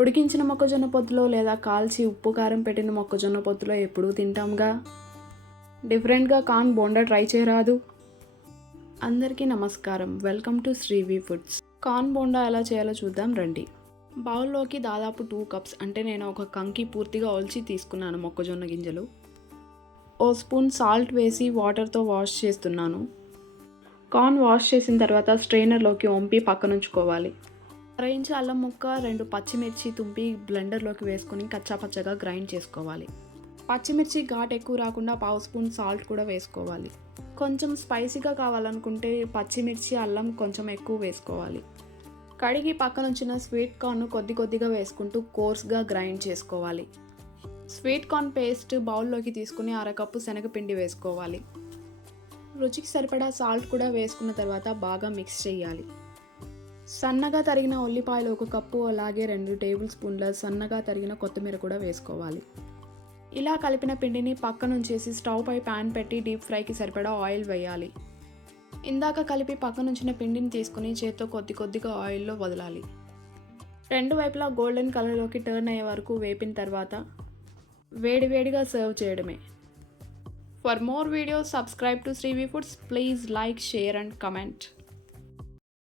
ఉడికించిన మొక్కజొన్న పొత్తులో లేదా కాల్చి ఉప్పు కారం పెట్టిన మొక్కజొన్న పొత్తులో ఎప్పుడూ తింటాంగా. డిఫరెంట్గా కార్న్ బోండా ట్రై చేయరాదు? అందరికీ నమస్కారం, welcome to Srivi foods. Corn bonda ఎలా చేయాలో చూద్దాం రండి. బౌల్లోకి దాదాపు 2 కప్స్ అంటే నేను ఒక కంకి పూర్తిగా ఒలిచి తీసుకున్నాను మొక్కజొన్న గింజలు. ఓ స్పూన్ సాల్ట్ వేసి వాటర్తో వాష్ చేస్తున్నాను. కార్న్ వాష్ చేసిన తర్వాత స్ట్రెయినర్లోకి వంపి పక్కనుంచుకోవాలి. 1/2 ఇంచు అల్లం ముక్క, 2 పచ్చిమిర్చి తుంపి బ్లెండర్లోకి వేసుకొని కచ్చాపచ్చగా గ్రైండ్ చేసుకోవాలి. పచ్చిమిర్చి ఘాట్ ఎక్కువ రాకుండా 1/2 స్పూన్ సాల్ట్ కూడా వేసుకోవాలి. కొంచెం స్పైసీగా కావాలనుకుంటే పచ్చిమిర్చి, అల్లం కొంచెం ఎక్కువ వేసుకోవాలి. కడిగి పక్కనుంచిన స్వీట్ కార్న్ కొద్ది కొద్దిగా వేసుకుంటూ కోర్స్గా గ్రైండ్ చేసుకోవాలి. స్వీట్ కార్న్ పేస్ట్ బౌల్లోకి తీసుకుని 1/2 కప్పు శనగపిండి వేసుకోవాలి. రుచికి సరిపడా సాల్ట్ కూడా వేసుకున్న తర్వాత బాగా మిక్స్ చేయాలి. సన్నగా తరిగిన ఉల్లిపాయలు 1 కప్పు, అలాగే 2 టేబుల్ స్పూన్ల సన్నగా తరిగిన కొత్తిమీర కూడా వేసుకోవాలి. ఇలా కలిపిన పిండిని పక్కనుంచేసి స్టవ్ పై ప్యాన్ పెట్టి డీప్ ఫ్రైకి సరిపడా ఆయిల్ వేయాలి. ఇందాక కలిపి పక్కనుంచిన పిండిని తీసుకుని చేత్తో కొద్ది కొద్దిగా ఆయిల్లో వదలాలి. 2 వైపులా గోల్డెన్ కలర్లోకి టర్న్ అయ్యే వరకు వేపిన తర్వాత వేడివేడిగా సర్వ్ చేయడమే. For more videos, subscribe to Srivi Foods. Please like, share and comment.